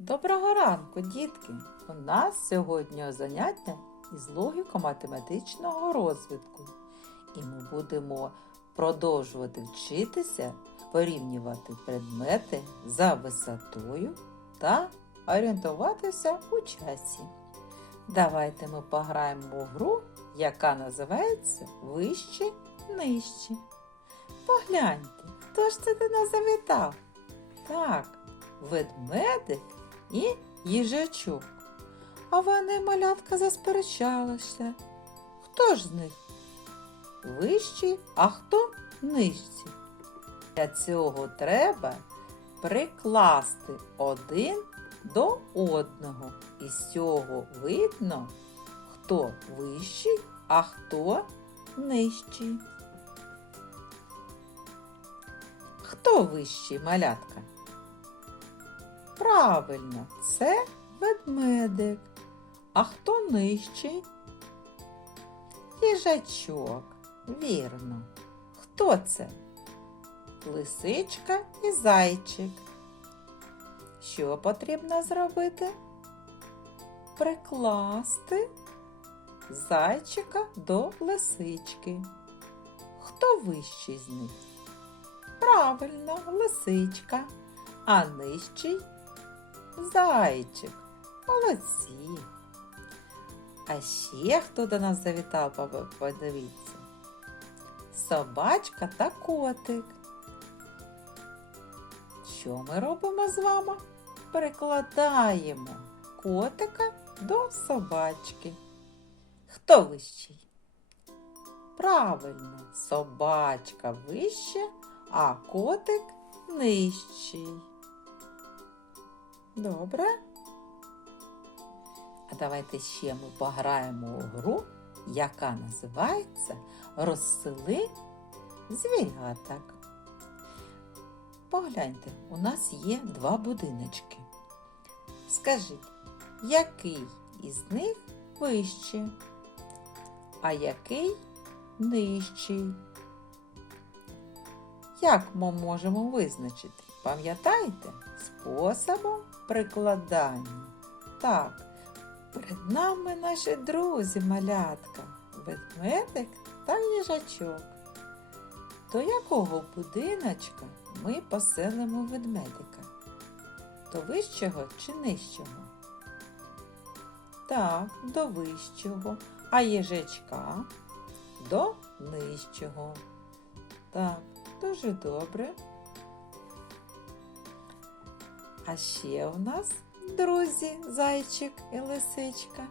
Доброго ранку, дітки! У нас сьогодні заняття із логіко-математичного розвитку. І ми будемо продовжувати вчитися порівнювати предмети за висотою та орієнтуватися у часі. Давайте ми пограємо у гру, яка називається Вище нижче. Погляньте, хто ж це до нас завітав? Так, ведмедик і їжачок. А вони, малятка, засперечалися. Хто ж з них? Вищий, а хто нижчий? Для цього треба прикласти один до одного. І з цього видно, хто вищий, а хто нижчий. Хто вищий малятка? Правильно, це ведмедик. А хто нижчий? Їжачок. Вірно. Хто це? Лисичка і зайчик. Що потрібно зробити? Прикласти зайчика до лисички. Хто вищий з них? Правильно, лисичка, а нижчий зайчик. Молодці. А ще хто до нас завітав, подивіться. Собачка та котик. Що ми робимо з вами? Перекладаємо котика до собачки. Хто вищий? Правильно, собачка вище, а котик нижчий. Добре? А давайте ще ми пограємо у гру, яка називається Розсели звіряток. Погляньте, у нас є два будиночки. Скажіть, який із них вище, а який нижчий? Як ми можемо визначити? Пам'ятаєте? Способом прикладання. Так, перед нами наші друзі малятка, ведмедик та їжачок. До якого будиночка ми поселимо ведмедика? До вищого чи нижчого? Так, до вищого, а їжачка до нижчого. Так, дуже добре. А ще у нас друзі, зайчик і лисичка.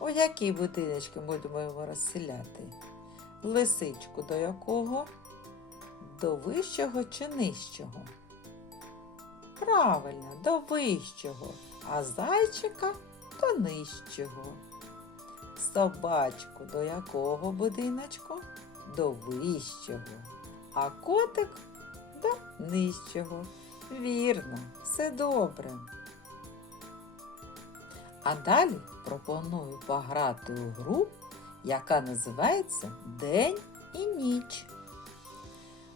У які будиночки будемо його розселяти? Лисичку до якого? До вищого чи нижчого? Правильно, до вищого, а зайчика до нижчого. Собачку до якого будиночку? До вищого, а котик до нижчого. Вірно, все добре. А далі пропоную пограти у гру, яка називається День і ніч.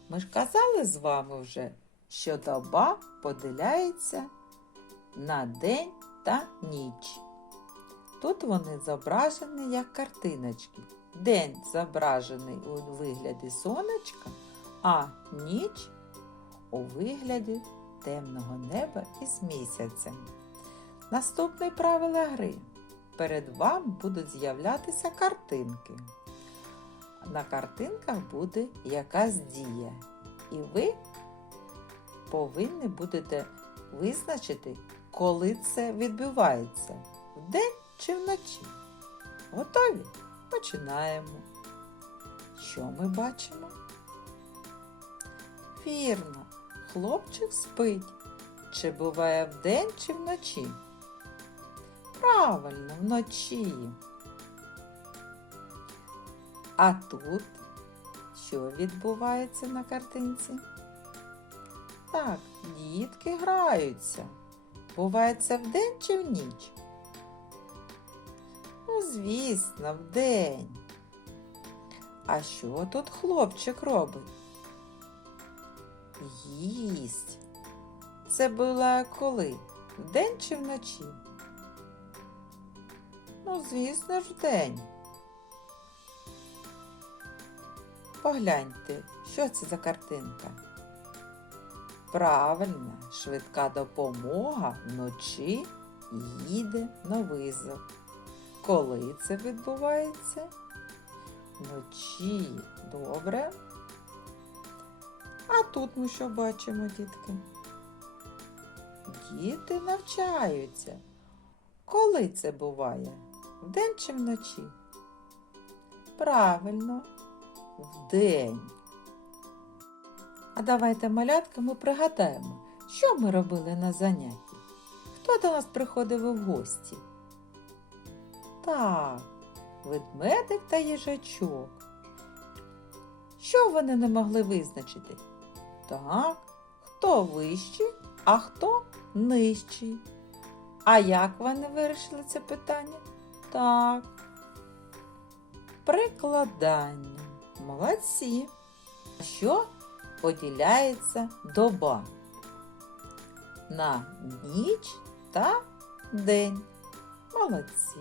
Ми ж казали з вами вже, що доба поділяється на день та ніч. Тут вони зображені як картиночки. День зображений у вигляді сонечка, а ніч у вигляді темного неба із місяцем. Наступне правило гри. Перед вами будуть з'являтися картинки. На картинках буде якась дія. І ви повинні будете визначити, коли це відбувається вдень чи вночі. Готові? Починаємо. Що ми бачимо? Вірно, хлопчик спить. Чи буває вдень, чи вночі? Правильно, вночі. А тут що відбувається на картинці? Так, дітки граються. Буває це вдень чи в ніч? Ну, звісно, вдень. А що тут хлопчик робить? Їсть. Це була коли? вдень чи вночі? Ну, звісно ж, вдень. Погляньте, що це за картинка? Правильно, швидка допомога вночі їде на визов. Коли це відбувається? Вночі. Добре. А тут ми що бачимо, дітки? Діти навчаються. Коли це буває? Вдень чи вночі? Правильно, вдень. А давайте, малятка, ми пригадаємо, що ми робили на занятті. Хто до нас приходив у гості? Так, ведмедик та їжачок. Що вони не могли визначити? Так, хто вищий, а хто нижчий. А як вони вирішили це питання? Так. Прикладання. Молодці. Що поділяється доба? На ніч та день. Молодці.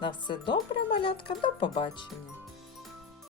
На все добре, малятка, до побачення.